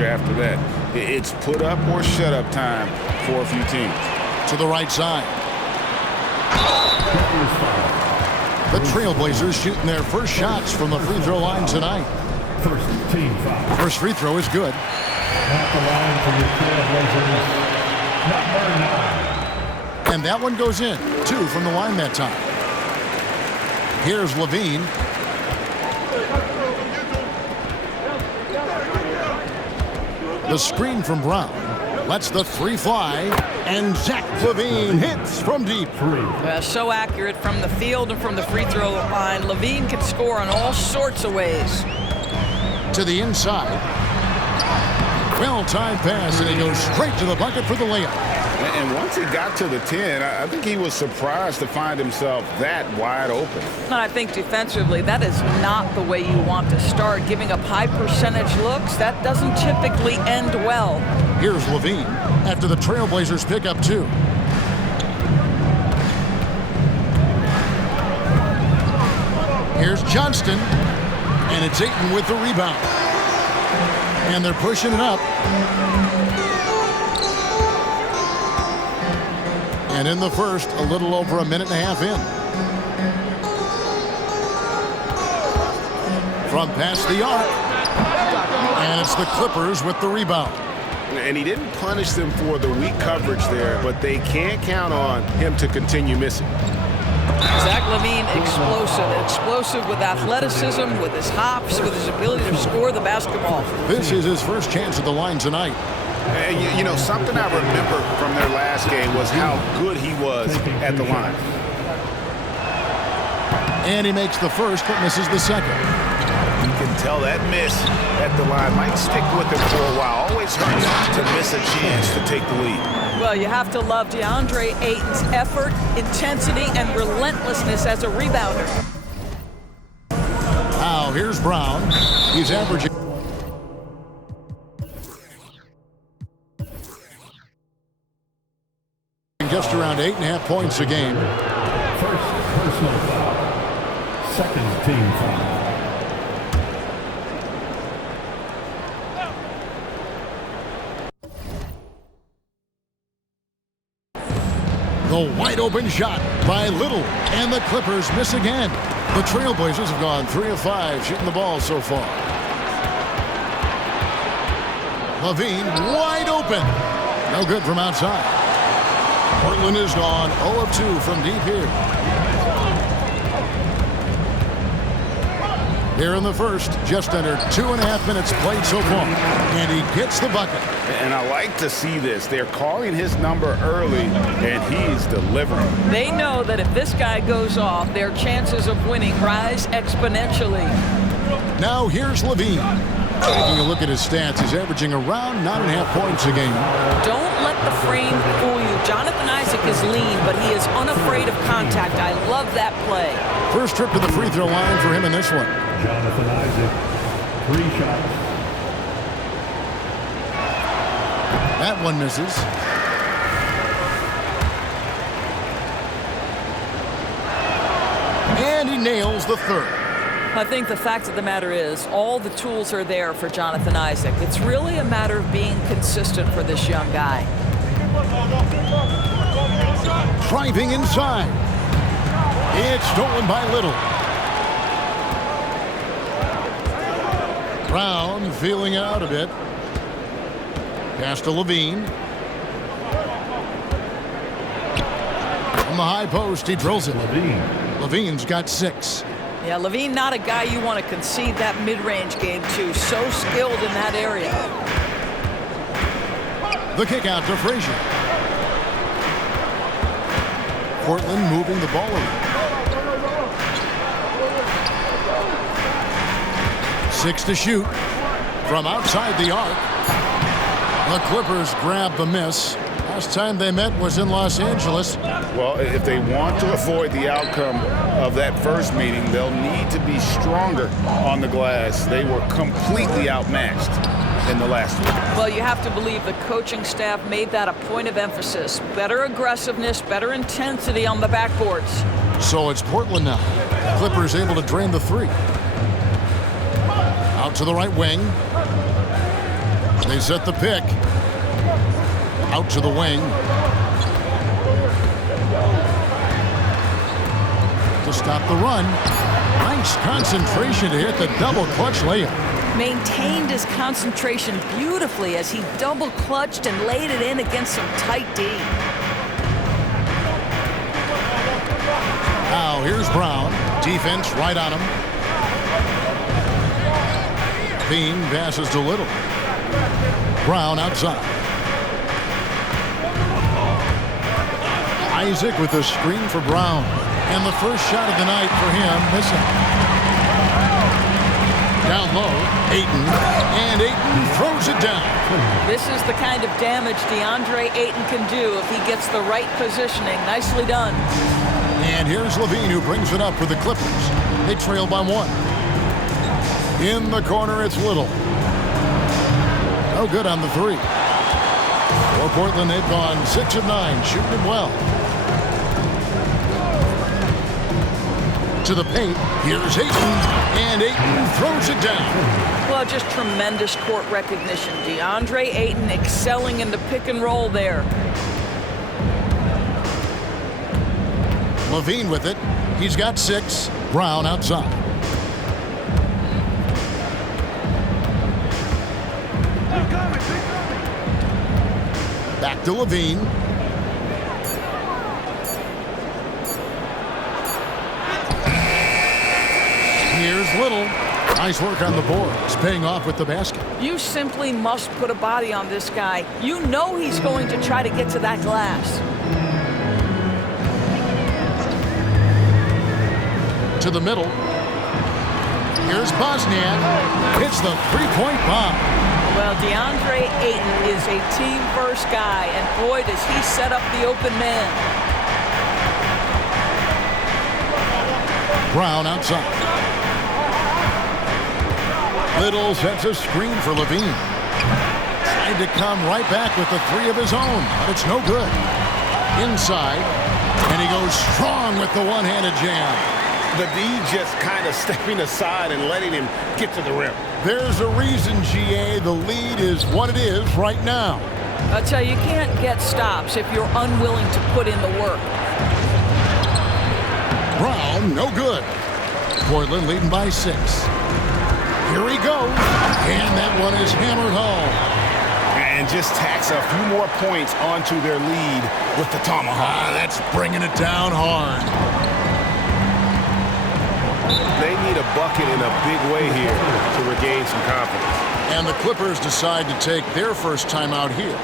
pressure after that. It's put up or shut up time for a few teams. To the right side. The Trailblazers shooting their first shots from the free throw line tonight. First team foul. First free throw is good. At the line for the Trailblazers, number 9. And that one goes in. 2 from the line that time. Here's Levine. The screen from Brown. Lets the 3 fly. And Zach LaVine hits from deep. So accurate from the field and from the free throw line. LaVine can score in all sorts of ways. To the inside. Well-timed pass, and he goes straight to the bucket for the layup. And once he got to the 10, I think he was surprised to find himself that wide open. And I think defensively, that is not the way you want to start. Giving up high percentage looks, that doesn't typically end well. Here's Levine after the Trailblazers pick up 2. Here's Johnston, and it's Ayton with the rebound. And they're pushing it up. And in the first, a little over a minute and a half in. From past the arc. And it's the Clippers with the rebound. And he didn't punish them for the weak coverage there, but they can't count on him to continue missing. Zach LaVine, explosive with athleticism, with his hops, with his ability to score the basketball. This is his first chance at the line tonight. And you know, something I remember from their last game was how good he was at the line. And he makes the first, but misses the second. You can tell that miss at the line might stick with him for a while. Always hurts to miss a chance to take the lead. Well, you have to love DeAndre Ayton's effort, intensity, and relentlessness as a rebounder. Now, here's Brown. He's averaging just around 8.5 points a game. First personal foul. Second team foul. The wide open shot by Little, and the Clippers miss again. The Trailblazers have gone 3 of 5 shooting the ball so far. LaVine wide open. No good from outside. Portland is gone 0 of 2 from deep here. Here in the first, just under 2.5 minutes played so far. And he gets the bucket. And I like to see this. They're calling his number early, and he's delivering. They know that if this guy goes off, their chances of winning rise exponentially. Now here's LaVine. Taking a look at his stats, he's averaging around 9.5 points a game. Don't let the frame fool you. Jonathan Isaac is lean, but he is unafraid of contact. I love that play. First trip to the free throw line for him in this one. Jonathan Isaac, 3 shots. That one misses. And he nails the third. I think the fact of the matter is all the tools are there for Jonathan Isaac. It's really a matter of being consistent for this young guy. Driving inside. It's stolen by Little. Brown feeling out a bit. Pass to LaVine. From the high post, he drills it. LaVine's got 6. Yeah, LaVine not a guy you want to concede that mid-range game to. So skilled in that area. The kick out to Frazier. Portland moving the ball around. 6 to shoot from outside the arc. The Clippers grab the miss. Last time they met was in Los Angeles. Well, if they want to avoid the outcome of that first meeting, they'll need to be stronger on the glass. They were completely outmatched in the last one. Well, you have to believe the coaching staff made that a point of emphasis. Better aggressiveness, better intensity on the backboards. So it's Portland now. Clippers able to drain the 3. Out to the right wing. They set the pick. Out to the wing. To stop the run. Nice concentration to hit the double clutch layup. Maintained his concentration beautifully as he double clutched and laid it in against some tight D. Now here's Brown. Defense right on him. Bean passes to Little. Brown outside. Isaac with a screen for Brown. And the first shot of the night for him missing. Down low, Ayton. And Ayton throws it down. This is the kind of damage DeAndre Ayton can do if he gets the right positioning. Nicely done. And here's Levine who brings it up for the Clippers. They trail by 1. In the corner, it's Little. No good on the 3. For Portland, they've gone 6 of 9, shooting it well. To the paint, here's Ayton, and Ayton throws it down. Well, just tremendous court recognition. DeAndre Ayton excelling in the pick and roll there. Levine with it. He's got 6. Brown outside. Back to Levine. Here's Little. Nice work on the board. It's paying off with the basket. You simply must put a body on this guy. You know he's going to try to get to that glass. To the middle. Here's Bosniak. Hits the three-point bomb. Well, DeAndre Ayton is a team-first guy, and boy, does he set up the open man. Brown outside. Little sets a screen for Levine. Tried to come right back with the 3 of his own, but it's no good. Inside, and he goes strong with the one-handed jam. The D just kind of stepping aside and letting him get to the rim. There's a reason, GA, the lead is what it is right now. I'll tell you, you can't get stops if you're unwilling to put in the work. Brown, no good. Portland leading by 6. Here he goes, and that one is hammered home. And just tacks a few more points onto their lead with the tomahawk. That's bringing it down hard. They need a bucket in a big way here to regain some confidence. And the Clippers decide to take their first timeout here.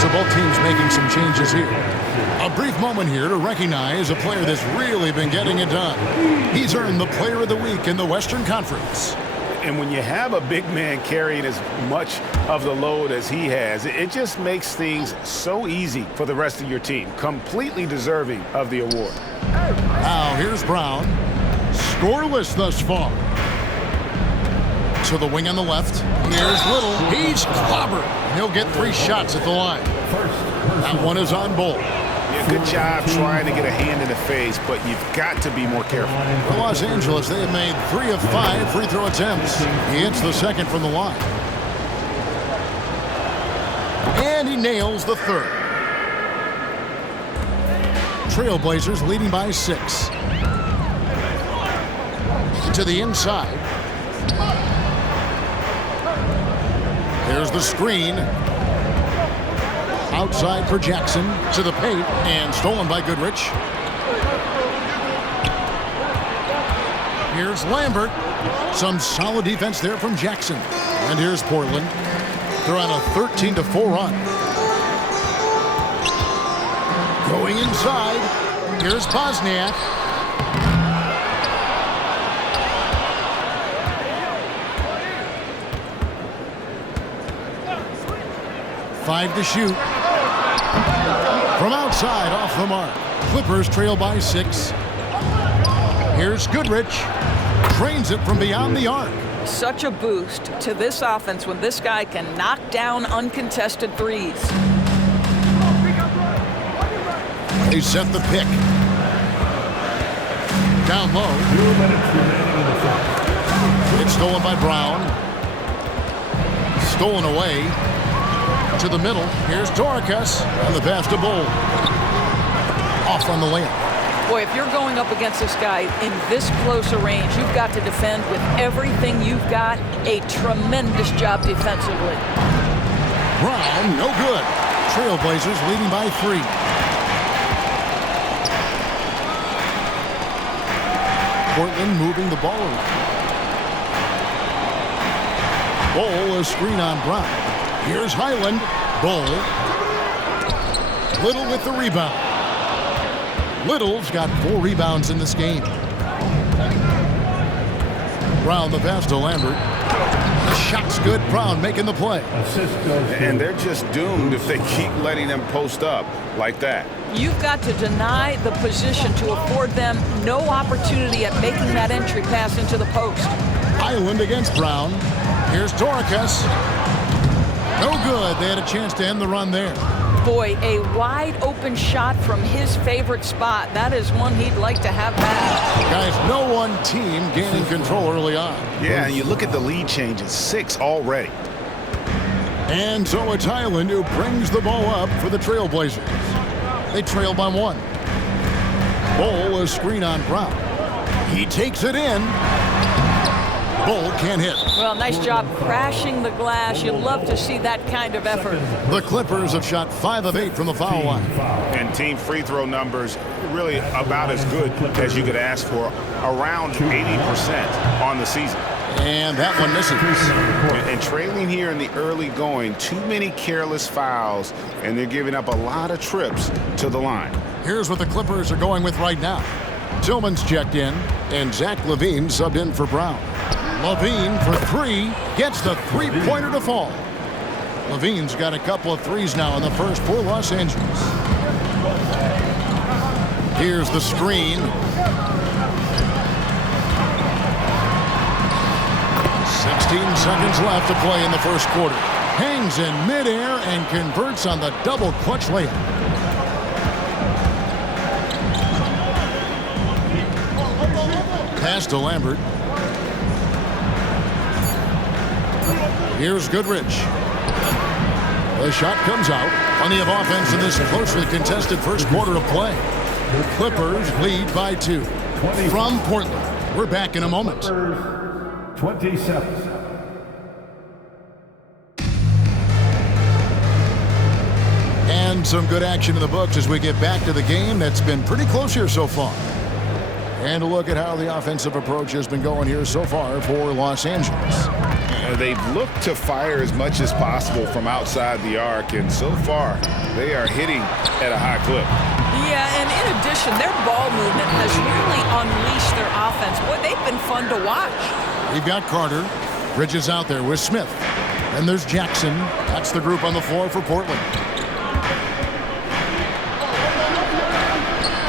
So both teams making some changes here. A brief moment here to recognize a player that's really been getting it done. He's earned the Player of the Week in the Western Conference. And when you have a big man carrying as much of the load as he has, it just makes things so easy for the rest of your team. Completely deserving of the award. Now here's Brown. Scoreless thus far. To the wing on the left. Here's Little. He's clobbered. He'll get 3 shots at the line. That one is on Bull. Yeah, good job trying to get a hand in the face, but you've got to be more careful. For Los Angeles, they have made 3 of 5 free throw attempts. He hits the second from the line. And he nails the third. Trailblazers leading by 6. To the inside. There's the screen. Outside for Jackson. To the paint. And stolen by Goodrich. Here's Lambert. Some solid defense there from Jackson. And here's Portland. They're on a 13-4 run. Going inside. Here's Bosniak. Five to shoot. From outside, off the mark. Clippers trail by 6. Here's Goodrich. Trains it from beyond the arc. Such a boost to this offense when this guy can knock down uncontested threes. They set the pick. Down low. 2 minutes remaining in the first. It's stolen by Brown. Stolen away to the middle. Here's Torres, and the pass to Bull. Off on the layup. Boy, if you're going up against this guy in this close a range, you've got to defend with everything you've got. A tremendous job defensively. Brown, no good. Trailblazers leading by 3. Portland moving the ball around. Bull, a screen on Brown. Here's Highland. Bull. Little with the rebound. Little's got 4 rebounds in this game. Brown the pass to Lambert. The shot's good. Brown making the play. Assist goes to And they're just doomed if they keep letting them post up like that. You've got to deny the position to afford them no opportunity at making that entry pass into the post. Highland against Brown. Here's Torres. No good. They had a chance to end the run there. Boy, a wide open shot from his favorite spot. That is one he'd like to have back. Guys, no one team gaining control early on. Yeah, and you look at the lead changes, 6 already. And so it's Highland who brings the ball up for the Trailblazers. They trail by 1. Bull, a screen on Brown. He takes it in. Bull can't hit. Well, nice job crashing the glass. You love to see that kind of effort. The Clippers have shot 5 of 8 from the foul line. And team free throw numbers really about as good as you could ask for, around 80% on the season. And that one misses. And trailing here in the early going, too many careless fouls, and they're giving up a lot of trips to the line. Here's what the Clippers are going with right now. Tillman's checked in, and Zach LaVine subbed in for Brown. LaVine for 3, gets the three-pointer to fall. LaVine's got a couple of threes now in the first for Los Angeles. Here's the screen. 16 seconds left to play in the first quarter. Hangs in midair and converts on the double clutch layup. Pass to Lambert. Here's Goodrich. The shot comes out. Plenty of offense in this closely contested first quarter of play. The Clippers lead by 2. From Portland, we're back in a moment. 27. And some good action in the books as we get back to the game that's been pretty close here so far. And a look at how the offensive approach has been going here so far for Los Angeles. They've looked to fire as much as possible from outside the arc, and so far they are hitting at a high clip. Yeah, and in addition, their ball movement has really unleashed their offense. Boy, they've been fun to watch. We've got Carter. Bridges out there with Smith. And there's Jackson. That's the group on the floor for Portland.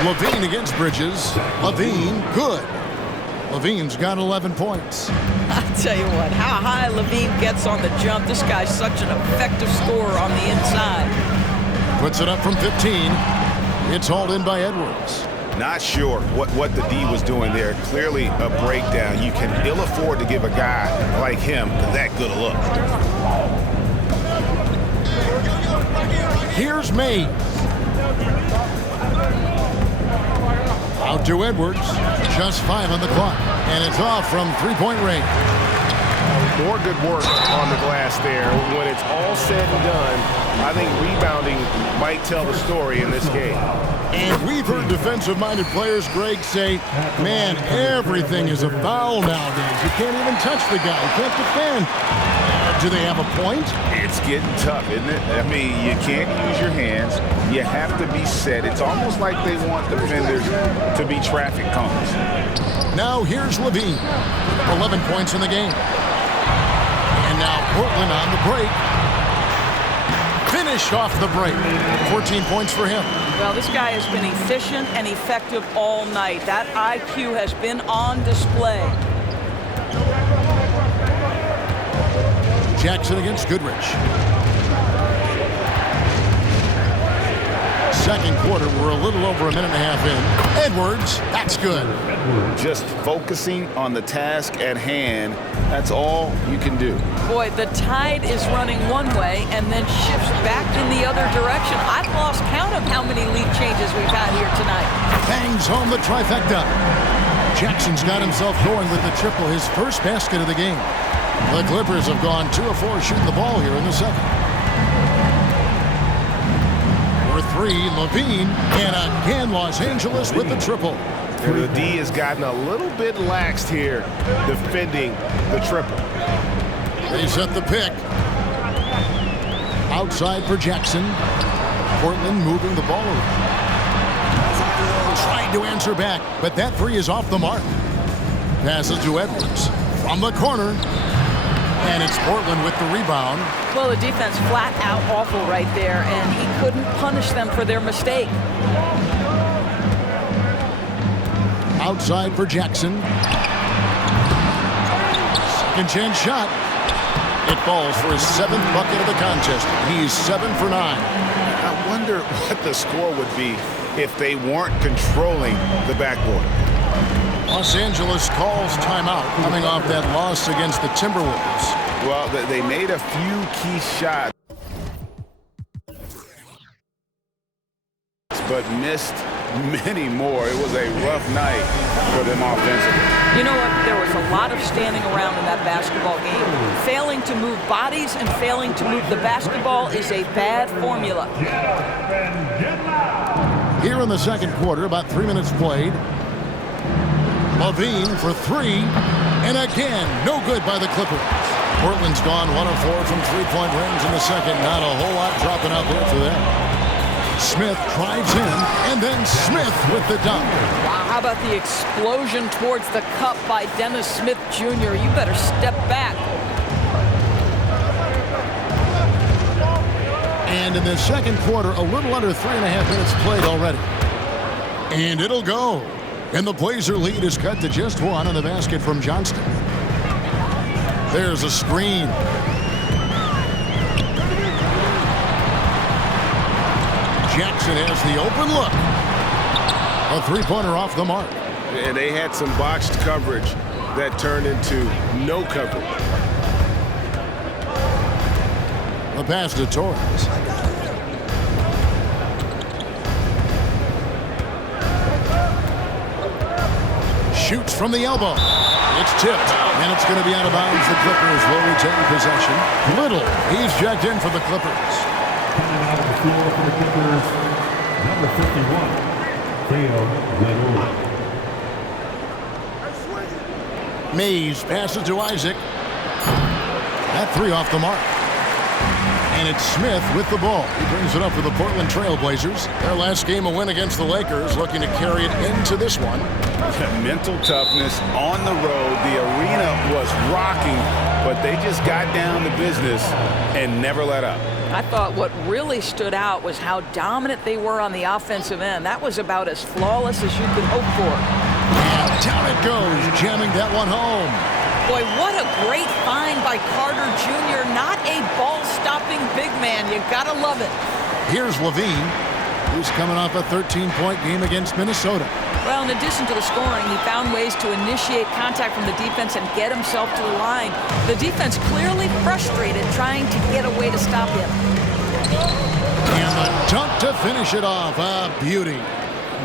LaVine against Bridges. LaVine, good. LaVine's got 11 points. I'll tell you what, how high LaVine gets on the jump. This guy's such an effective scorer on the inside. Puts it up from 15. It's hauled in by Edwards. Not sure what the D was doing there. Clearly a breakdown. You can ill afford to give a guy like him that good a look. Here's Mays. Out to Edwards. Just 5 on the clock. And it's off from three-point range. More good work on the glass there. When it's all said and done, I think rebounding might tell the story in this game. And we've heard defensive-minded players, Greg, say, man, everything is a foul nowadays. You can't even touch the guy. You can't defend. Do they have a point? It's getting tough, isn't it? I mean, you can't use your hands. You have to be set. It's almost like they want defenders to be traffic cones. Now here's LaVine. 11 points in the game. And now Portland on the break. Finish off the break. 14 points for him. Well, this guy has been efficient and effective all night. That IQ has been on display. Jackson against Goodrich. second quarter. We're a little over a minute and a half in. Edwards, that's good. Just focusing on the task at hand. That's all you can do. Boy, the tide is running one way and then shifts back in the other direction. I've lost count of how many lead changes we've had here tonight. Bangs home the trifecta. Jackson's got himself going with the triple, his first basket of the game. The Clippers have gone 2 of 4 shooting the ball here in the second. For 3, Levine, and again Los Angeles with the triple. And the D has gotten a little bit laxed here defending the triple. They set the pick. Outside for Jackson. Portland moving the ball around. Trying to answer back, but that 3 is off the mark. Passes to Edwards from the corner. And it's Portland with the rebound. Well, the defense flat out awful right there, and he couldn't punish them for their mistake. Outside for Jackson. Second chance shot. It falls for his 7th bucket of the contest. He's 7 for 9. I wonder what the score would be if they weren't controlling the backboard. Los Angeles calls timeout coming off that loss against the Timberwolves. Well, they made a few key shots, but missed many more. It was a rough night for them offensively. You know what? There was a lot of standing around in that basketball game. Failing to move bodies and failing to move the basketball is a bad formula. Here in the second quarter, about 3 minutes played. Levine for 3, and again, no good by the Clippers. Portland's gone 1 of 4 from three-point range in the second. Not a whole lot dropping out there for them. Smith drives in, and then Smith with the dunk. Wow, how about the explosion towards the cup by Dennis Smith Jr.? You better step back. And in the second quarter, a little under 3.5 minutes played already. And it'll go. And the Blazer lead is cut to just 1 on the basket from Johnston. There's a screen. Jackson has the open look. A three-pointer off the mark. And they had some botched coverage that turned into no coverage. The pass to Torres. Shoots from the elbow. It's tipped, and it's going to be out of bounds. The Clippers will retain possession. Little, he's checked in for the Clippers. Coming out of the floor for the Clippers, number 51, Theo Little. Mays passes to Isaac. That 3 off the mark. And it's Smith with the ball. He brings it up for the Portland Trail Blazers. Their last game, a win against the Lakers, looking to carry it into this one. Mental toughness on the road. The arena was rocking, but they just got down to business and never let up. I thought what really stood out was how dominant they were on the offensive end. That was about as flawless as you could hope for. And down it goes, jamming that one home. Boy, what a great find by Carter Jr. Not a ball-stopping big man. You gotta love it. Here's Levine, who's coming off a 13-point game against Minnesota. Well, in addition to the scoring, he found ways to initiate contact from the defense and get himself to the line. The defense clearly frustrated, trying to get a way to stop him. And the dunk to finish it off. A beauty.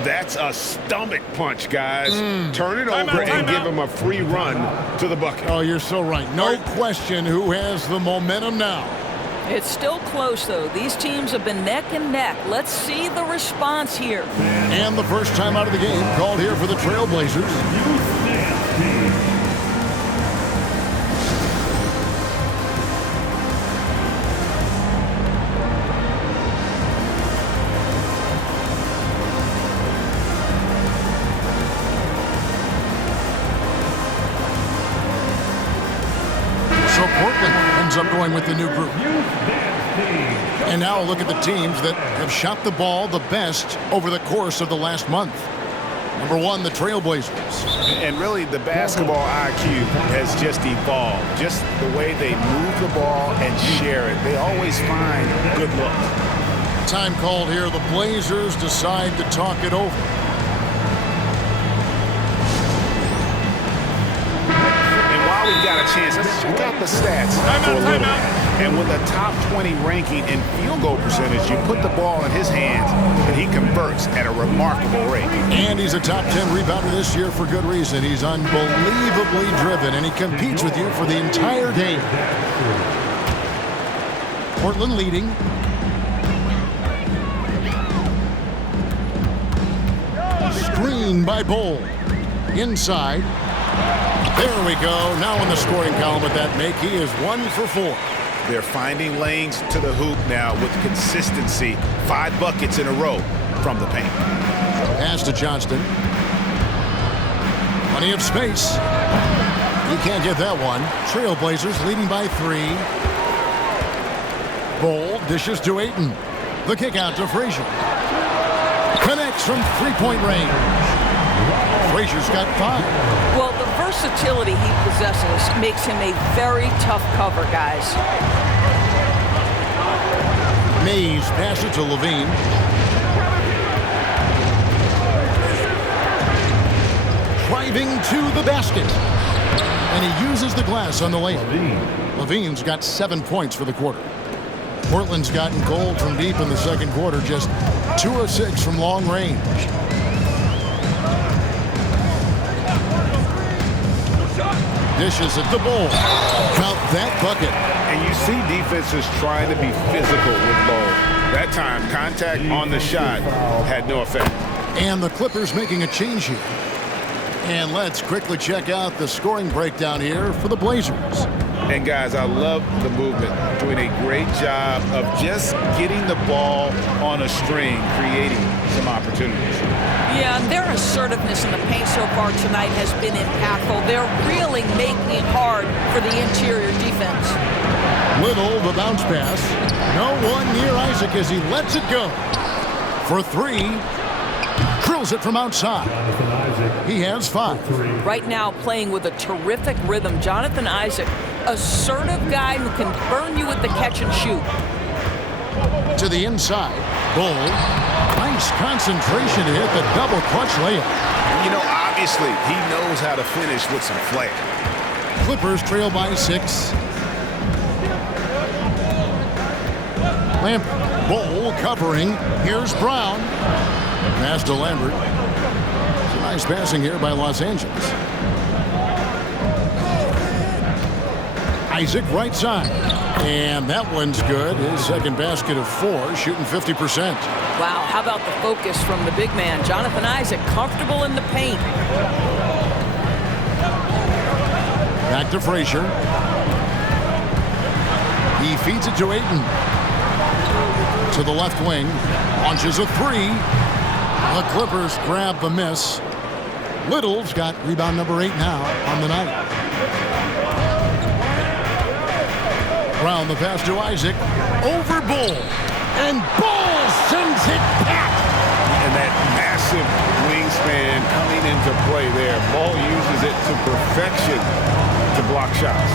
That's a stomach punch, guys. Turn it over and give him a free run to the bucket. Oh, you're so right. No question who has the momentum now. It's still close, though. These teams have been neck and neck. Let's see the response here. And the first time out of the game called here for the Trailblazers. So Portland ends up going with the new group. And now look at the teams that have shot the ball the best over the course of the last month. Number 1, the Trailblazers. And really, the basketball IQ has just evolved. Just the way they move the ball and share it. They always find good looks. Time called here. The Blazers decide to talk it over. And while we've got a chance, let's check out the stats for a little. And with a top 20 ranking in field goal percentage, you put the ball in his hands, and he converts at a remarkable rate. And he's a top 10 rebounder this year for good reason. He's unbelievably driven, and he competes with you for the entire game. Portland leading. Screen by Bol. Inside. There we go. Now in the scoring column with that make, he is 1 for 4. They're finding lanes to the hoop now with consistency. 5 buckets in a row from the paint. Pass to Johnston. Plenty of space. He can't get that one. Trailblazers leading by 3. Bol dishes to Ayton. The kick out to Frazier. Connects from three-point range. Frazier's got 5. Well, the versatility he possesses makes him a very tough cover, guys. Mays passes to Levine. Driving to the basket. And he uses the glass on the layup. Levine's got 7 points for the quarter. Portland's gotten cold from deep in the second quarter, just 2 of 6 from long range. Dishes at the Bol. Count that bucket. And you see defenses trying to be physical with Bol. That time, contact on the shot had no effect. And the Clippers making a change here. And let's quickly check out the scoring breakdown here for the Blazers. And guys, I love the movement. Doing a great job of just getting the ball on a string, creating some opportunities. Yeah, and their assertiveness in the paint so far tonight has been impactful. They're really making it hard for the interior defense. Little, the bounce pass. No one near Isaac as he lets it go. For 3. Drills it from outside. He has 5. Right now playing with a terrific rhythm. Jonathan Isaac, assertive guy who can burn you with the catch and shoot. To the inside. Bol. Nice concentration to hit the double clutch layup. You know, obviously, he knows how to finish with some flair. Clippers trail by 6. Lambert. Bol covering. Here's Brown. Pass to Lambert. Some nice passing here by Los Angeles. Isaac right side. And that one's good. His second basket of 4, shooting 50%. Wow, how about the focus from the big man? Jonathan Isaac, comfortable in the paint. Back to Frazier. He feeds it to Ayton. To the left wing. Launches a 3. The Clippers grab the miss. Little's got rebound number 8 now on the night. Brown the pass to Isaac. Over Bol. And Bol sends it back. And that massive wingspan coming into play there. Bol uses it to perfection to block shots.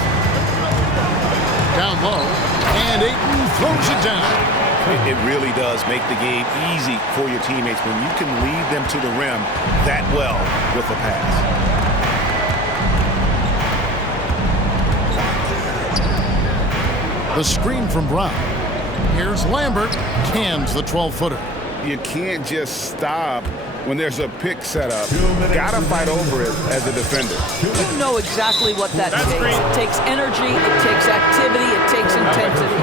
Down low. And Ayton throws it down. It really does make the game easy for your teammates when you can lead them to the rim that well with a pass. The screen from Brown. Here's Lambert. Cans the 12-footer. You can't just stop when there's a pick set up. Gotta fight over it as a defender. You know exactly what that takes. It takes energy, it takes activity, it takes intensity.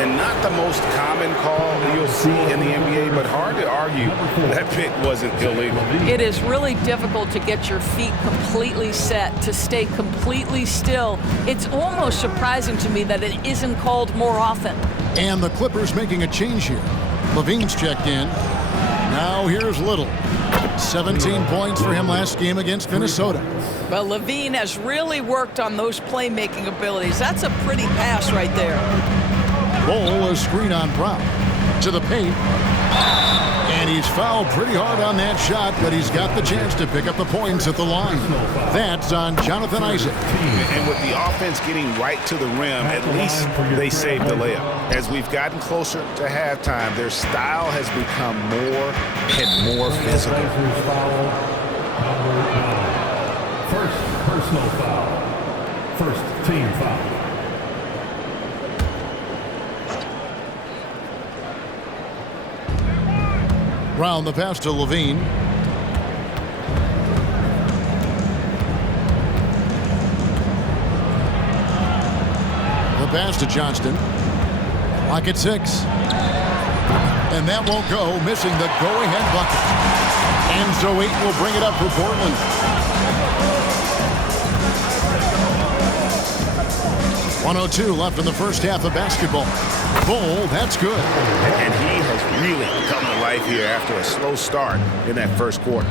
And not the most common call you'll see in the NBA, but hard to argue that pick wasn't illegal. It is really difficult to get your feet completely set, to stay completely still. It's almost surprising to me that it isn't called more often. And the Clippers making a change here. Levine's checked in. Now here's Little. 17 points for him last game against Minnesota. Well, Levine has really worked on those playmaking abilities. That's a pretty pass right there. Bol, a screen on Brown. To the paint. And he He's fouled pretty hard on that shot, but he's got the chance to pick up the points at the line. That's on Jonathan Isaac. And with the offense getting right to the rim, at least they saved the layup. As we've gotten closer to halftime, their style has become more and more physical. Foul, number 9. First personal foul. First team foul. Brown the pass to Levine. The pass to Johnston. Lock at 6. And that won't go, missing the go-ahead bucket. And so 8 will bring it up for Portland. .102 left in the first half of basketball. Bull, that's good. And he has really come to life here after a slow start in that first quarter.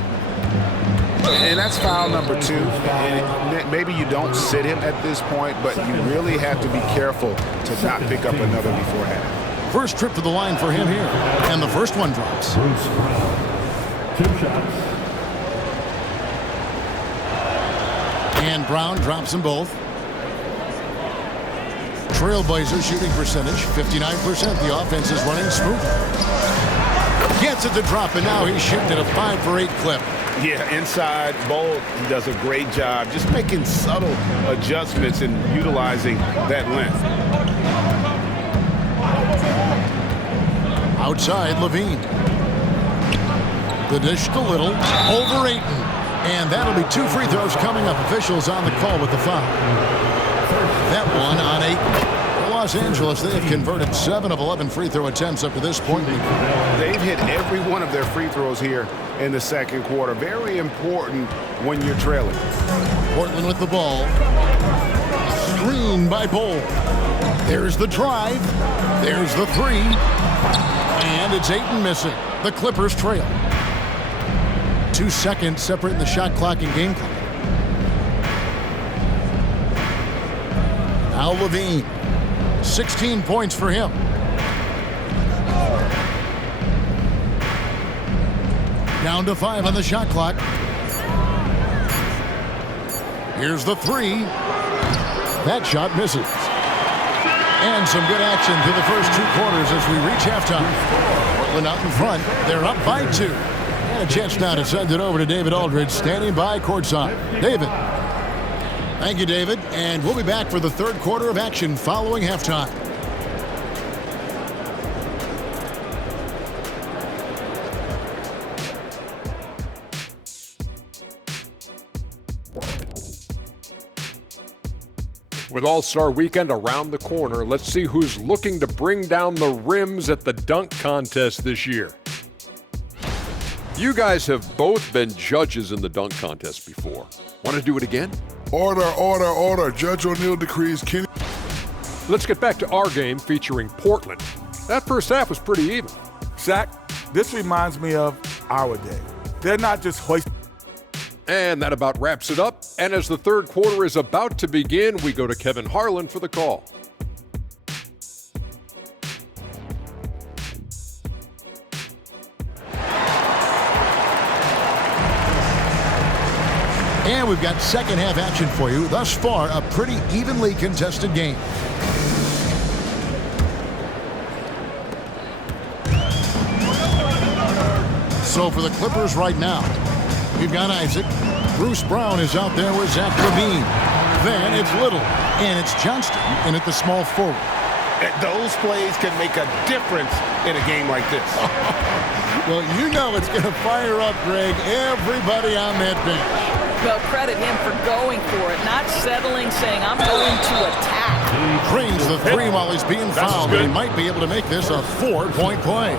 And that's foul number 2. And maybe you don't sit him at this point, but you really have to be careful to not pick up another before half. First trip to the line for him here. And the first one drops. Bruce Brown. 2 shots. And Brown drops them both. Trailblazer shooting percentage, 59%. The offense is running smooth. Gets it to drop, and now he's shooting at a 5 for 8 clip. Yeah, inside, Bold, he does a great job just making subtle adjustments and utilizing that length. Outside, Levine. The dish to Little, over Ayton. And that'll be 2 free throws coming up. Officials on the call with the foul. That one on 8. Los Angeles, they have converted 7 of 11 free throw attempts up to this point. They've hit every one of their free throws here in the second quarter. Very important when you're trailing. Portland with the ball. Screen by Bull. There's the drive. There's the 3. And it's Ayton missing. The Clippers trail. 2 seconds separating the shot clock and game clock. Now Levine. 16 points for him. Down to 5 on the shot clock. Here's the 3. That shot misses. And some good action through the first 2 quarters as we reach halftime. Portland out in front. They're up by 2. And a chance now to send it over to David Aldridge, standing by courtside. David. Thank you, David. And we'll be back for the third quarter of action following halftime. With All-Star Weekend around the corner, let's see who's looking to bring down the rims at the dunk contest this year. You guys have both been judges in the dunk contest before. Want to do it again? Order, order, order. Judge O'Neal decrees Kenny. Let's get back to our game featuring Portland. That first half was pretty even. Zach, this reminds me of our day. They're not just hoisting. And that about wraps it up. And as the third quarter is about to begin, we go to Kevin Harlan for the call. And we've got second half action for you. Thus far, a pretty evenly contested game. So for the Clippers right now, we've got Isaac. Bruce Brown is out there with Zach LaVine. Then it's Little, and it's Johnston in at the small forward. Those plays can make a difference in a game like this. Well, you know it's going to fire up, Greg, everybody on that bench. Well, credit him for going for it, not settling, saying, I'm going to attack. He drains the 3 while he's being fouled, but he might be able to make this a 4-point play.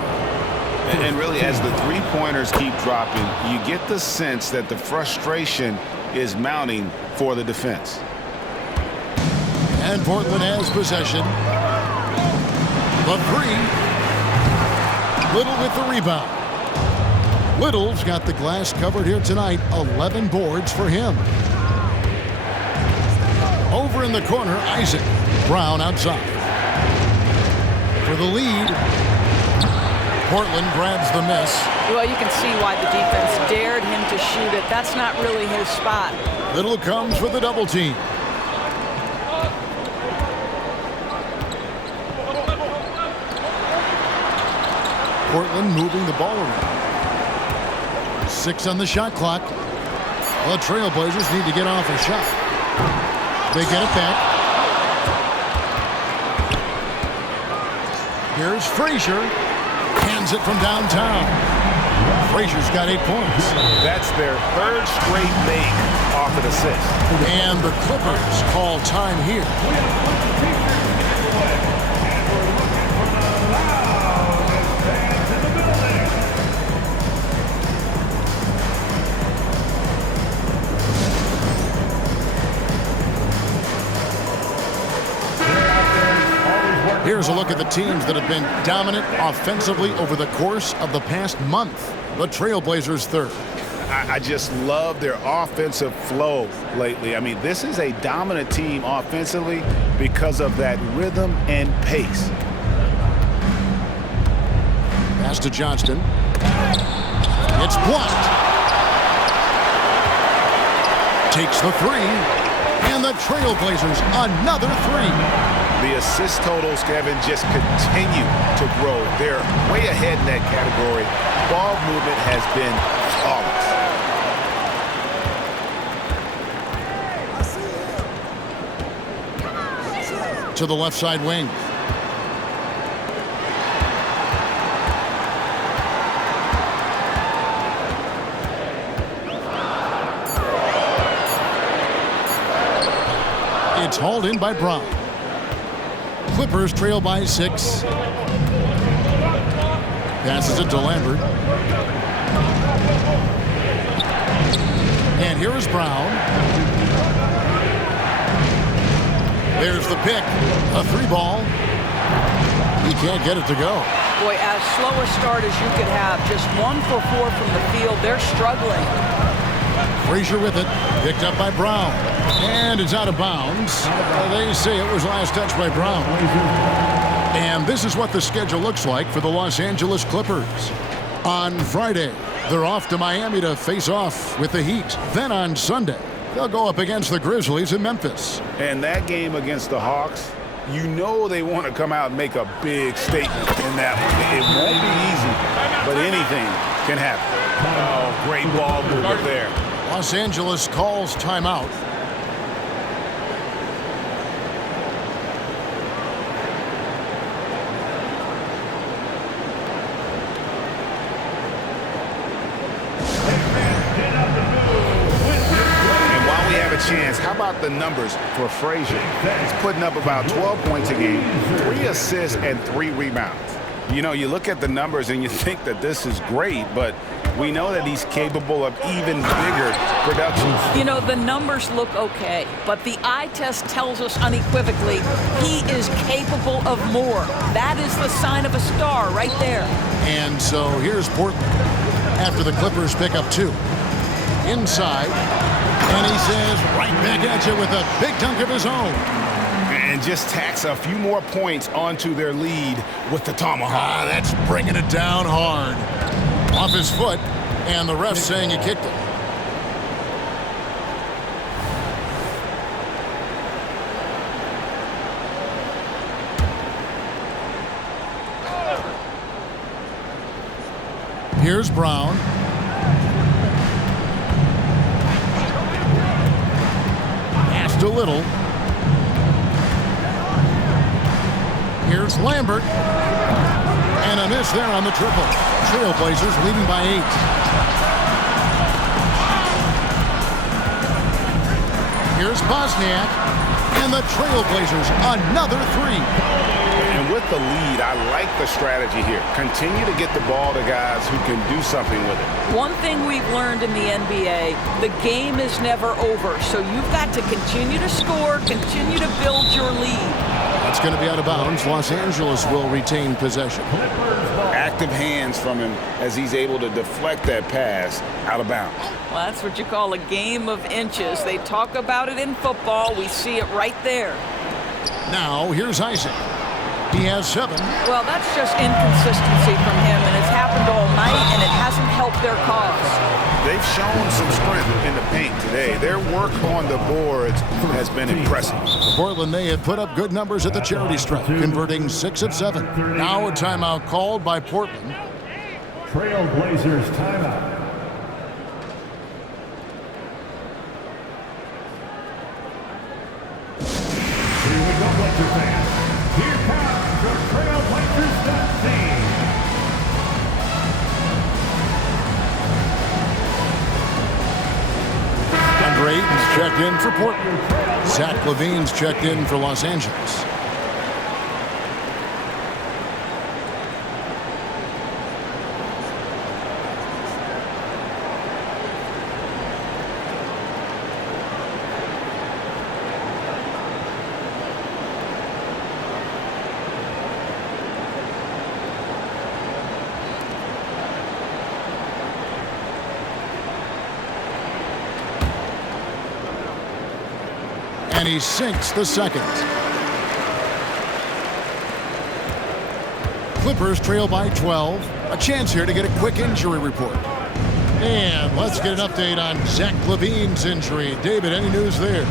And really, as the 3-pointers keep dropping, you get the sense that the frustration is mounting for the defense. And Portland has possession. The 3. Little with the rebound. Little's got the glass covered here tonight. 11 boards for him. Over in the corner, Isaac. Brown outside. For the lead. Portland grabs the miss. Well, you can see why the defense dared him to shoot it. That's not really his spot. Little comes for the double team. Portland moving the ball around. 6 on the shot clock. The Trailblazers need to get off a shot. They get it back. Here's Frazier. Hands it from downtown. Frazier's got 8 points. That's their 3rd straight make off an assist. And the Clippers call time here. Here's a look at the teams that have been dominant offensively over the course of the past month. The Trailblazers 3rd. I just love their offensive flow lately. I mean, this is a dominant team offensively because of that rhythm and pace. Pass to Johnston. It's blocked. Takes the 3. And the Trailblazers another 3. The assist totals, Kevin, just continue to grow. They're way ahead in that category. Ball movement has been flawless. To the left side wing. It's hauled in by Brown. Clippers trail by 6. Passes it to Lambert. And here is Brown. There's the pick. A 3 ball. He can't get it to go. Boy, as slow a start as you could have. Just 1 for 4 from the field. They're struggling. Frazier with it. Picked up by Brown. And it's out of bounds. They say it was last touched by Brown. And this is what the schedule looks like for the Los Angeles Clippers. On Friday, they're off to Miami to face off with the Heat. Then on Sunday, they'll go up against the Grizzlies in Memphis. And that game against the Hawks, you know they want to come out and make a big statement in that one. It won't be easy, but anything can happen. Oh, great ball movement there. Los Angeles calls timeout. Chance. How about the numbers for Frazier? He's putting up about 12 points a game, 3 assists, and 3 rebounds. You know, you look at the numbers and you think that this is great, but we know that he's capable of even bigger production. You know, the numbers look okay, but the eye test tells us unequivocally he is capable of more. That is the sign of a star right there. And so here's Portland after the Clippers pick up 2. Inside. And he says right back at you with a big dunk of his own. And just tacks a few more points onto their lead with the tomahawk. That's bringing it down hard. Off his foot, and the ref saying he kicked it. Here's Brown. A little. Here's Lambert. And a miss there on the triple. Trailblazers leading by 8. Here's Bosniak. And the Trailblazers another 3. And with the lead, I like the strategy here. Continue to get the ball to guys who can do something with it. One thing we've learned in the NBA, the game is never over. So you've got to continue to score, continue to build your lead. That's going to be out of bounds. Los Angeles will retain possession. Active hands from him as he's able to deflect that pass out of bounds. Well, that's what you call a game of inches. They talk about it in football. We see it right there. Now, here's Isaac. He has 7. Well, that's just inconsistency from him, and it's happened all night, and it hasn't helped their cause. They've shown some strength in the paint today. Their work on the boards has been impressive. Portland, they had put up good numbers at the charity stripe, converting 6 of 7. Now a timeout called by Portland. Trail Blazers timeout. Here we go, Blazer fans. Here comes the Trail Blazers team. DeAndre Ayton's checked in for Portland. Zach LaVine's checked in for Los Angeles. And he sinks the second. Clippers trail by 12. A chance here to get a quick injury report. And let's get an update on Zach LaVine's injury. David, any news there?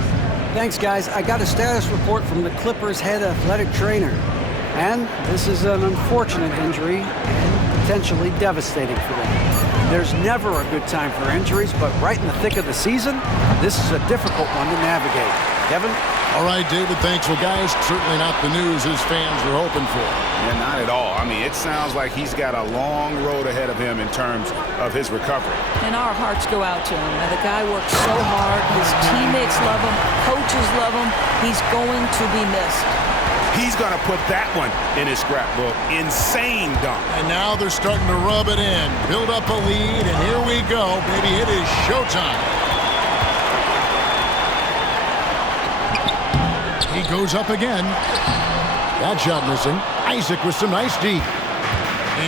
Thanks, guys. I got a status report from the Clippers' head athletic trainer. And this is an unfortunate injury and potentially devastating for them. There's never a good time for injuries, but right in the thick of the season, this is a difficult one to navigate. Kevin? All right, David, thanks. Well, guys, certainly not the news his fans were hoping for. Yeah, not at all. I mean, it sounds like he's got a long road ahead of him in terms of his recovery. And our hearts go out to him. Now, the guy works so hard. His teammates love him. Coaches love him. He's going to be missed. He's going to put that one in his scrapbook. Insane dunk. And now they're starting to rub it in. Build up a lead, and here we go, baby. It is showtime. He goes up again. That shot missing. Isaac with some nice D.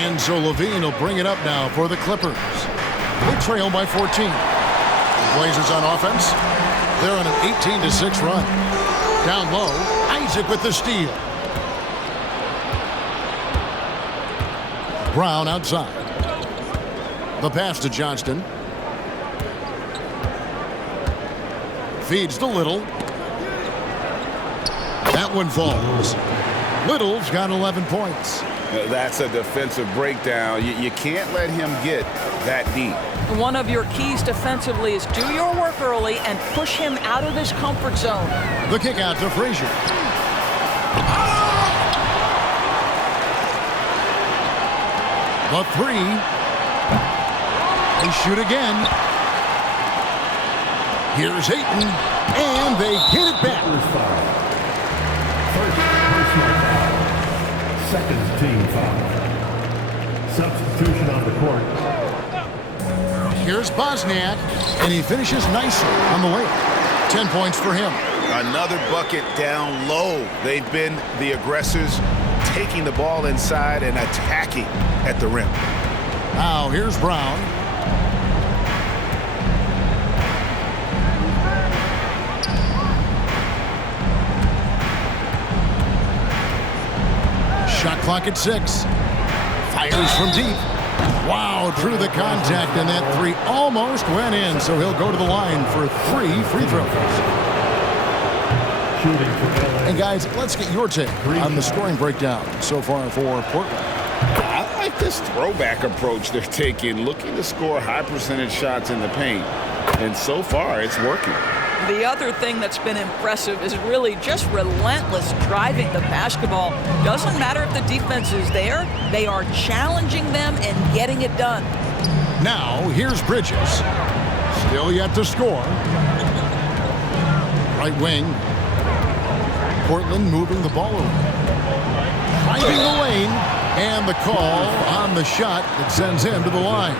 And so LaVine will bring it up now for the Clippers. They trail by 14. The Blazers on offense. They're on an 18-6 run. Down low, Isaac with the steal. Brown outside. The pass to Johnston. Feeds to Little. That one falls. Little's got 11 points. That's a defensive breakdown. You can't let him get that deep. One of your keys defensively is do your work early and push him out of his comfort zone. The kick out to Frazier. The three. They shoot again. Here's Ayton, and they get it back. First personal foul. Second team foul. Substitution on the court. Here's Bosniak, and he finishes nicely on the way. 10 points for him. Another bucket down low. They've been the aggressors, taking the ball inside and attacking at the rim. Now here's Brown. Shot clock at 6. Fires from deep. Wow, through the contact, and that three almost went in, so he'll go to the line for 3 free throws. And guys, let's get your take on the scoring breakdown so far for Portland. I like this throwback approach they're taking, looking to score high percentage shots in the paint, and so far it's working. The other thing that's been impressive is really just relentless driving the basketball. Doesn't matter if the defense is there, they are challenging them and getting it done. Now, here's Bridges. Still yet to score. Right wing. Portland moving the ball around. Driving the lane, and the call on the shot that sends him to the line.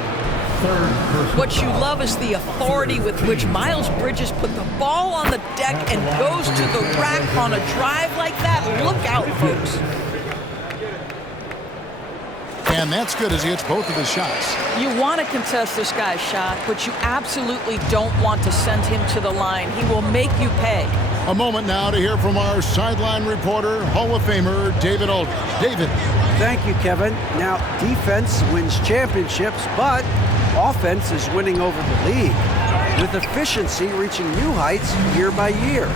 What you love is the authority with which Miles Bridges put the ball on the deck and goes to the rack on a drive like that. Look out, folks. And that's good as he hits both of his shots. You want to contest this guy's shot, but you absolutely don't want to send him to the line. He will make you pay. A moment now to hear from our sideline reporter, Hall of Famer David Aldridge. David. Thank you, Kevin. Now, defense wins championships, but offense is winning over the league, with efficiency reaching new heights year by year.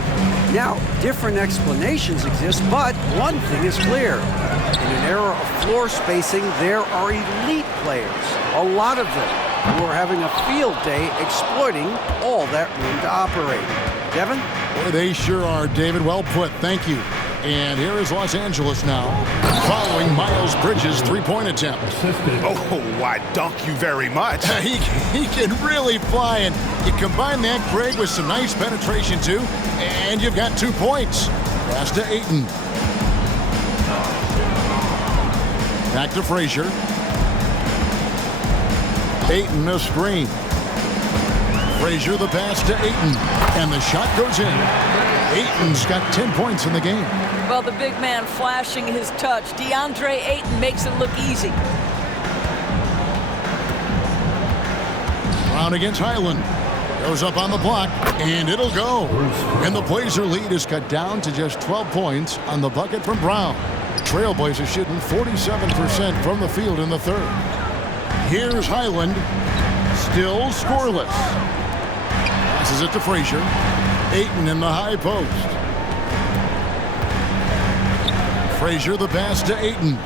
Now, different explanations exist, but one thing is clear. In an era of floor spacing, there are elite players, a lot of them, who are having a field day exploiting all that room to operate. Kevin? Boy, they sure are, David. Well put. Thank you. And here is Los Angeles now, following Miles Bridges' three-point attempt. Oh, why, dunk you very much. He can really fly, and you combine that, Greg, with some nice penetration, too, and you've got 2 points. Pass to Ayton. Back to Frazier. Ayton a screen. Frazier the pass to Ayton, and the shot goes in. Ayton's got 10 points in the game. Well, the big man flashing his touch. DeAndre Ayton makes it look easy. Brown against Highland. Goes up on the block, and it'll go. And the Blazer lead is cut down to just 12 points on the bucket from Brown. Trailblazers shooting 47% from the field in the third. Here's Highland, still scoreless. Passes it to Frazier. Ayton in the high post. Frazier the pass to Ayton.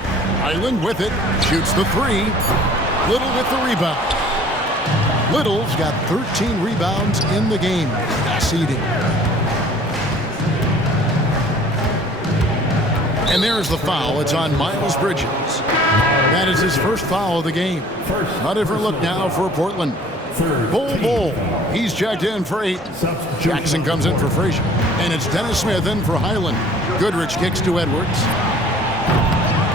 Highland with it. Shoots the three. Little with the rebound. Little's got 13 rebounds in the game. Seeding. And there's the foul. It's on Miles Bridges. That is his first foul of the game. A different look now for Portland. Bull. He's checked in for 8. Jackson comes in for Frazier. And it's Dennis Smith in for Highland. Goodrich kicks to Edwards.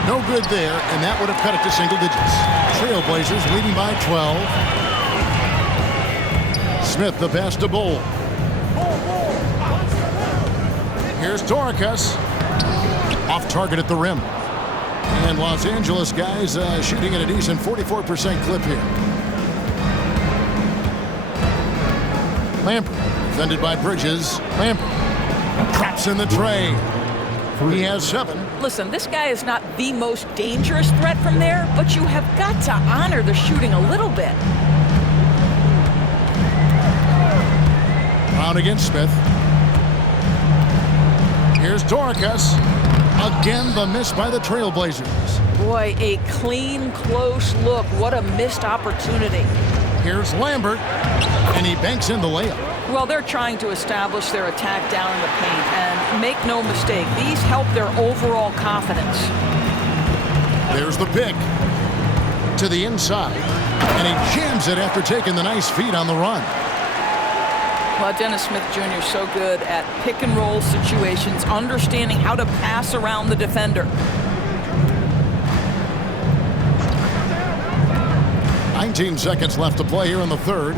No good there, and that would have cut it to single digits. Trailblazers leading by 12. Smith the pass to Bull. Here's Torrikas. Off target at the rim. And Los Angeles guys shooting at a decent 44% clip here. Lampert, defended by Bridges. Lampert traps in the tray. He has 7. Listen, this guy is not the most dangerous threat from there, but you have got to honor the shooting a little bit. Brown against Smith. Here's Torrikas. Again, the miss by the Trailblazers. Boy, a clean, close look. What a missed opportunity. Here's Lambert, and he banks in the layup. Well, they're trying to establish their attack down in the paint, and make no mistake, these help their overall confidence. There's the pick to the inside, and he jams it after taking the nice feed on the run. Well, Dennis Smith Jr. is so good at pick and roll situations, understanding how to pass around the defender. 19 seconds left to play here in the third.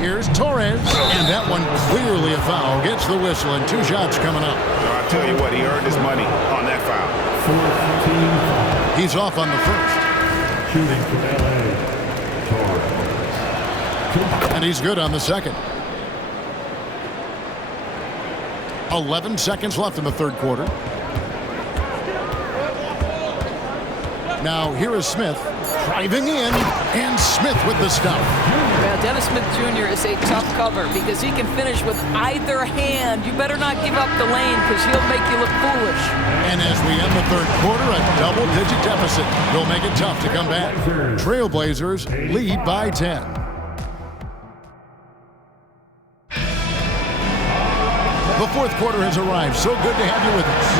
Here's Torres, and that one clearly a foul. Gets the whistle, and 2 shots coming up. I'll tell you what, he earned his money on that foul. He's off on the first. Shooting from LA, Torres. And he's good on the second. 11 seconds left in the third quarter. Now here is Smith driving in, and Smith with the stop. Well, Dennis Smith Jr. is a tough cover because he can finish with either hand. You better not give up the lane because he'll make you look foolish. And as we end the third quarter, a double-digit deficit. He'll make it tough to come back. Trailblazers lead by 10. The fourth quarter has arrived. So good to have you with us.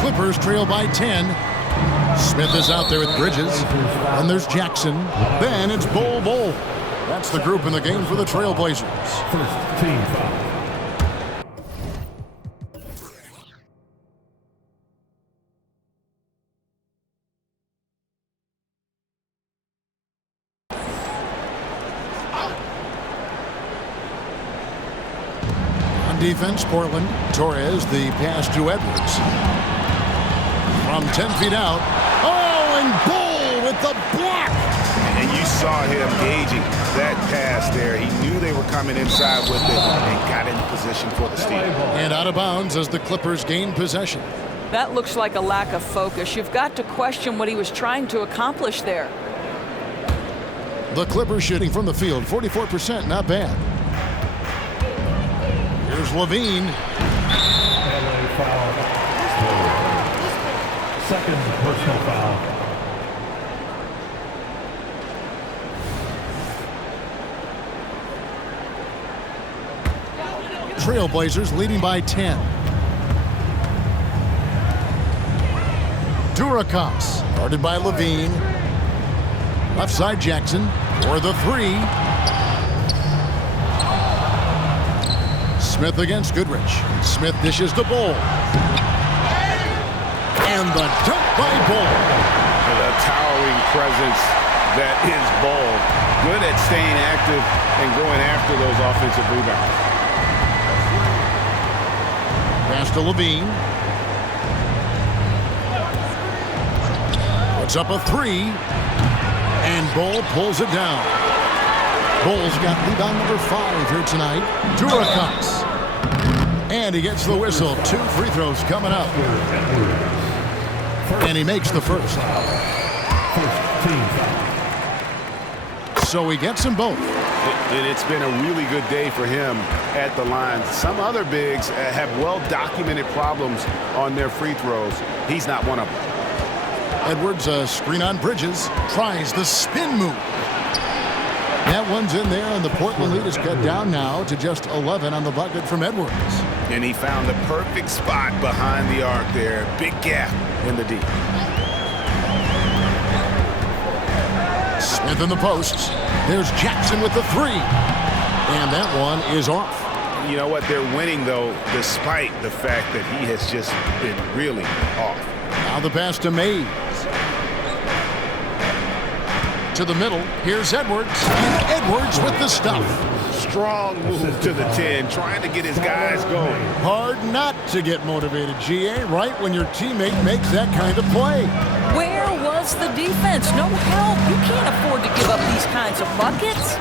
Clippers trail by 10. Smith is out there with Bridges. And there's Jackson. Then it's Bull. That's the group in the game for the Trailblazers. First team foul. defense, Portland. Torres, the pass to Edwards. From 10 feet out. Oh, and Bull with the block. And you saw him gauging that pass there. He knew they were coming inside with it and got into position for the steal. And out of bounds as the Clippers gain possession. That looks like a lack of focus. You've got to question what he was trying to accomplish there. The Clippers shooting from the field, 44%, not bad. Here's Levine. LA foul. Second personal foul. Trailblazers leading by 10. Durakas, guarded by Levine. Left side Jackson for the three. Smith against Goodrich. Smith dishes to Bull. And the dunk by Bull. The towering presence that is Bull. Good at staying active and going after those offensive rebounds. Pass to Levine. Puts up a three. And Bull pulls it down. Bull's got rebound number 5 here tonight. Durakas. And he gets the whistle. 2 free throws coming up. And he makes the first. So he gets them both. And it's been a really good day for him at the line. Some other bigs have well-documented problems on their free throws. He's not one of them. Edwards, a screen on Bridges, tries the spin move. That one's in there, and the Portland lead is cut down now to just 11 on the bucket from Edwards. And he found the perfect spot behind the arc there. Big gap in the D. Smith in the posts. There's Jackson with the three. And that one is off. You know what? They're winning, though, despite the fact that he has just been really off. Now the pass to Mays. To the middle. Here's Edwards. And Edwards with the stuff. Strong move to the 10, trying to get his guys going. Hard not to get motivated, GA, right when your teammate makes that kind of play. Where was the defense? No help. You can't afford to give up these kinds of buckets.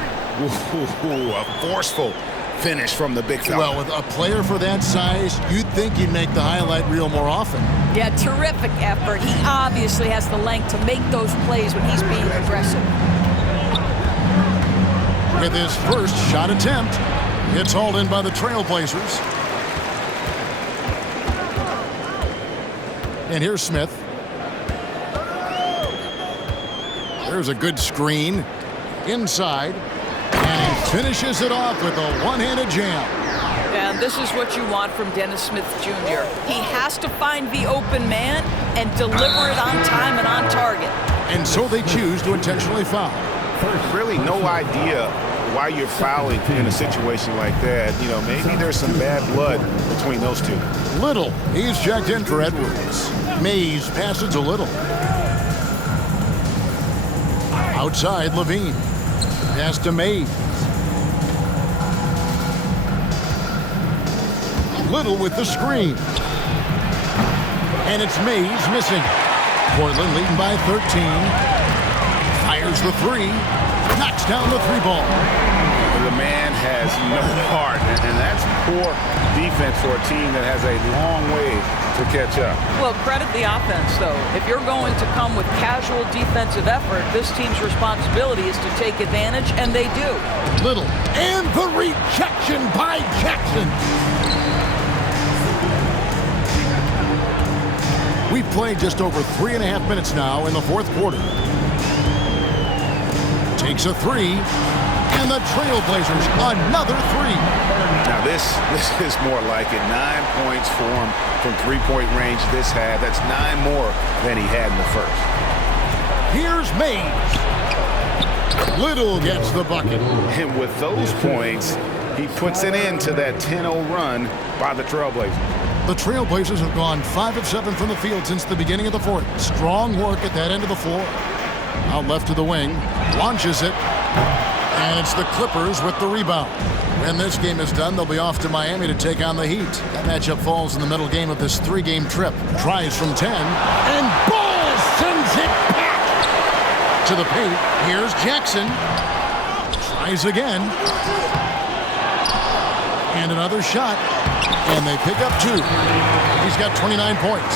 Ooh, a forceful finish from the big fella. Well, with a player for that size, you'd think he'd make the highlight reel more often. Yeah, terrific effort. He obviously has the length to make those plays when he's being aggressive. With his first shot attempt, it's hauled in by the Trailblazers. And here's Smith. There's a good screen. Inside. And he finishes it off with a one-handed jam. And this is what you want from Dennis Smith Jr. He has to find the open man and deliver it on time and on target. And so they choose to intentionally foul. Really no idea why you're fouling in a situation like that. You know, maybe there's some bad blood between those two. Little, he's checked in for Edwards. Mays passes to Little. Outside, Levine. Pass to Mays. Little with the screen. And it's Mays missing. Portland leading by 13. Fires the three. Knocks down the three ball. The man has no heart, and that's poor defense for a team that has a long way to catch up. Well, credit the offense, though. If you're going to come with casual defensive effort, this team's responsibility is to take advantage, and they do. Little. And the rejection by Jackson. We've played just over 3.5 minutes now in the fourth quarter. Takes a three, and the Trailblazers another three. Now this is more like it. 9 points for him from three-point range this half. That's 9 more than he had in the first. Here's Mays. Little gets the bucket. And with those points, he puts an end to that 10-0 run by the Trailblazers. The Trailblazers have gone 5 of 7 from the field since the beginning of the fourth. Strong work at that end of the floor. Out left to the wing, launches it, and it's the Clippers with the rebound. When this game is done, they'll be off to Miami to take on the Heat. That matchup falls in the middle game of this 3-game trip. Tries from 10, and Ball sends it back to the paint. Here's Jackson. Tries again. And another shot. And they pick up 2. He's got 29 points.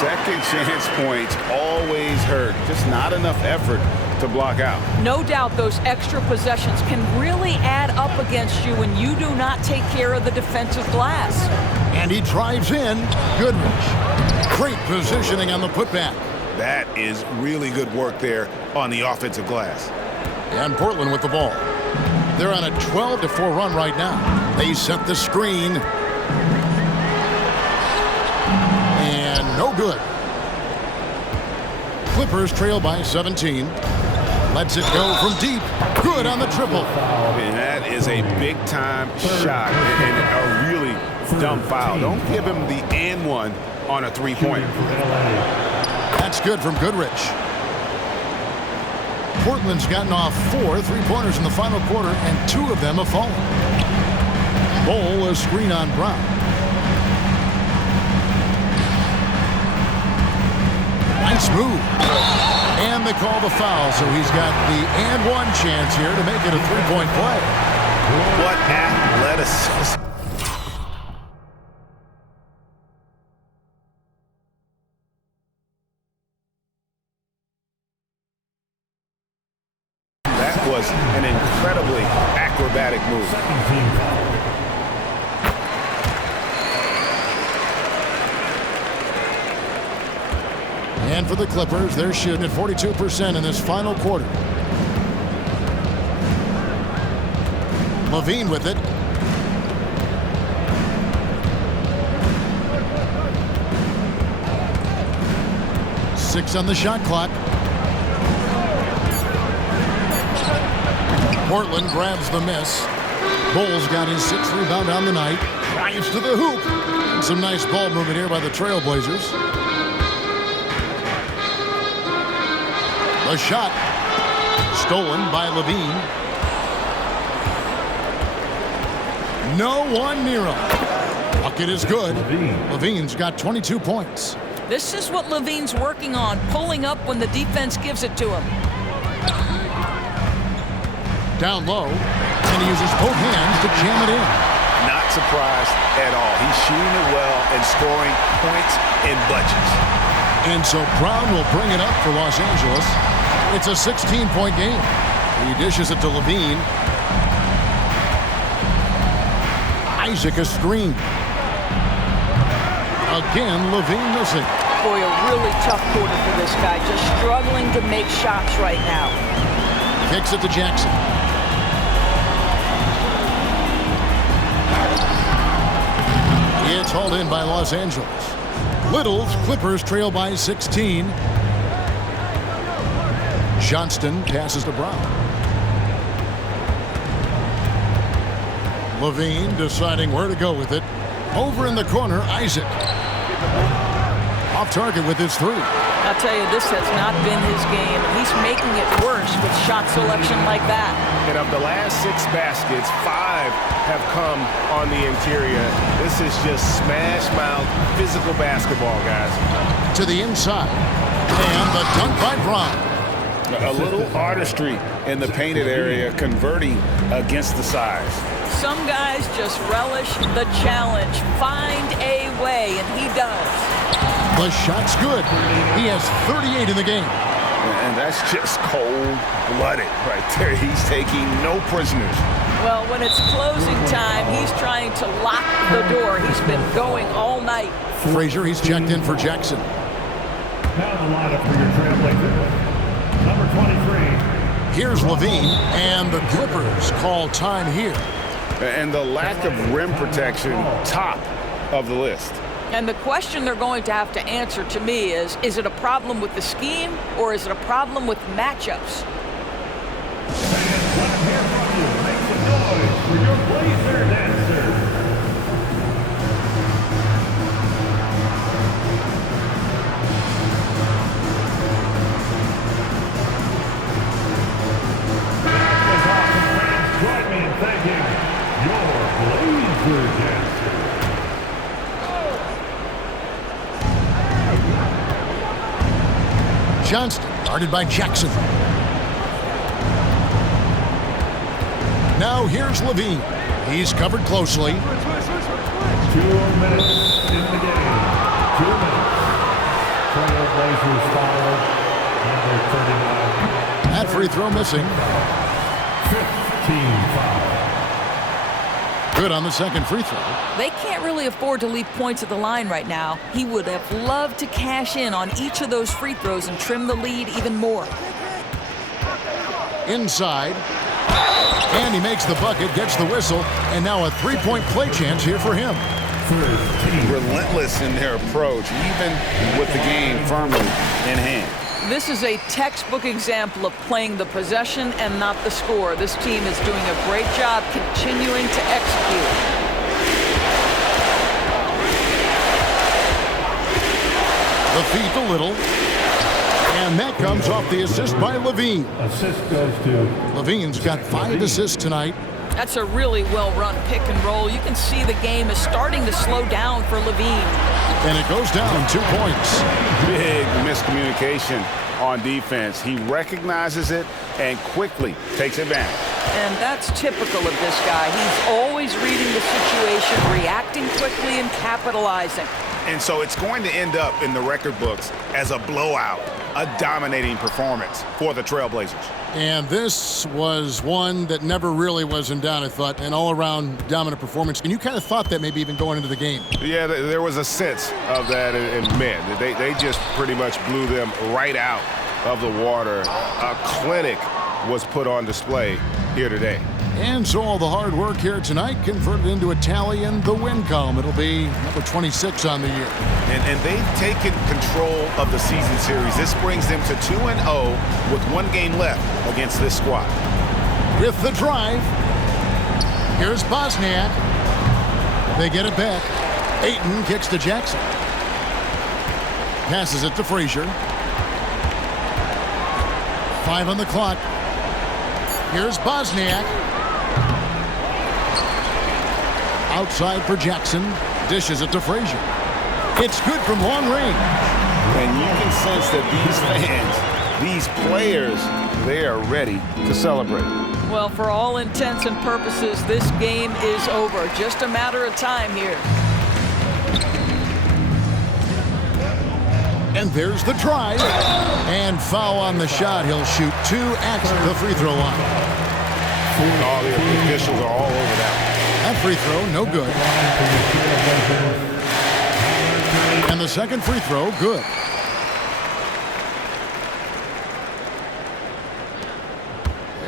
Second chance points always hurt. Just not enough effort to block out. No doubt those extra possessions can really add up against you when you do not take care of the defensive glass. And he drives in. Goodrich. Great positioning on the putback. That is really good work there on the offensive glass. And Portland with the ball. They're on a 12-4 run right now. They set the screen. And no good. Clippers trail by 17. Lets it go from deep. Good on the triple. And that is a big-time shot and a really dumb foul. Don't give him the and one on a three-pointer. That's good from Goodrich. Portland's gotten off 4 3-pointers in the final quarter, and 2 of them have fallen. Ball a screen on Brown. Nice move. And they call the foul, so he's got the and one chance here to make it a 3-point play. What athleticism. That was an incredibly acrobatic move. Second team foul. And for the Clippers, they're shooting at 42% in this final quarter. Levine with it. Six on the shot clock. Portland grabs the miss. Bulls got his 6th rebound on the night. Drives to the hoop. And some nice ball movement here by the Trailblazers. The shot stolen by Levine. No one near him. Bucket is good. Levine's got 22 points. This is what Levine's working on, pulling up when the defense gives it to him. Down low, and he uses both hands to jam it in. Not surprised at all. He's shooting it well and scoring points in bunches. And so Brown will bring it up for Los Angeles. It's a 16-point game. He dishes it to Levine. Isaac a screen. Again, Levine missing. Boy, a really tough quarter for this guy. Just struggling to make shots right now. Kicks it to Jackson. It's hauled in by Los Angeles. Little's Clippers trail by 16. Johnston passes to Brown. Levine deciding where to go with it. Over in the corner, Isaac. Off target with his 3. I'll tell you, this has not been his game. He's making it worse with shot selection like that. And of the last 6 baskets, 5 have come on the interior. This is just smash mouth physical basketball, guys. To the inside. And the dunk by Brown. A little artistry in the painted area, converting against the size. Some guys just relish the challenge. Find a way, and he does. The shot's good. He has 38 in the game. And that's just cold-blooded right there. He's taking no prisoners. Well, when it's closing time, he's trying to lock the door. He's been going all night. Frazier, he's checked in for Jackson. Now the lineup for your Trailblazers. Number 23. Here's Levine, and the Clippers call time here. And the lack of rim protection, top of the list. And the question they're going to have to answer to me is it a problem with the scheme or is it a problem with matchups? Fans, let them hear from you. Make some noise for your Blazer dancers. Join me in thanking your Johnston, guarded by Jackson. Now here's Levine. He's covered closely. 2 minutes in the game. 2 minutes. Trailblazers foul. Number 39. That free throw missing. 15 foul. Good on the second free throw. They can't really afford to leave points at the line right now. He would have loved to cash in on each of those free throws and trim the lead even more. Inside. And he makes the bucket, gets the whistle, and now a three-point play chance here for him. Relentless in their approach, even with the game firmly in hand. This is a textbook example of playing the possession and not the score. This team is doing a great job continuing to execute. The feed to Little. And that comes off the assist by Levine. Assist goes to Levine's got 5 assists tonight. That's a really well-run pick and roll. You can see the game is starting to slow down for Levine. And it goes down 2 points. Big miscommunication on defense. He recognizes it and quickly takes advantage. And that's typical of this guy. He's always reading the situation, reacting quickly, and capitalizing. And so it's going to end up in the record books as a blowout, a dominating performance for the Trailblazers. And this was one that never really was in doubt, I thought, an all-around dominant performance. And you kind of thought that maybe even going into the game. Yeah, there was a sense of that in men. They just pretty much blew them right out of the water. A clinic was put on display here today. And so all the hard work here tonight converted into a tally in the win column. It'll be number 26 on the year. And they've taken control of the season series. This brings them to 2-0 with 1 game left against this squad. With the drive, here's Bosniak. They get it back. Ayton kicks to Jackson. Passes it to Frazier. 5 on the clock. Here's Bosniak. Outside for Jackson. Dishes it to Frazier. It's good from long range. And you can sense that these fans, these players, they are ready to celebrate. Well, for all intents and purposes, this game is over. Just a matter of time here. And there's the drive. And foul on the shot. He'll shoot 2 at the free throw line. All the officials are all over that. That free throw, no good. And the second free throw, good.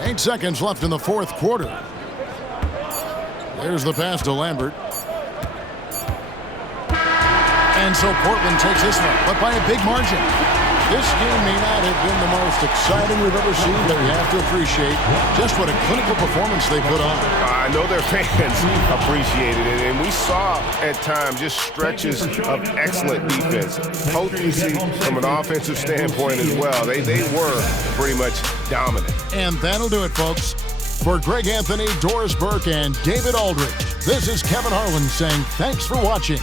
Eight seconds left in the fourth quarter. There's the pass to Lambert. And so Portland takes this one, but by a big margin. This game may not have been the most exciting we've ever seen, but we have to appreciate just what a clinical performance they put on. I know their fans appreciated it, and we saw at times just stretches of excellent defense. Potency from an offensive standpoint as well. They were pretty much dominant. And that'll do it, folks. For Greg Anthony, Doris Burke, and David Aldridge, this is Kevin Harlan saying thanks for watching.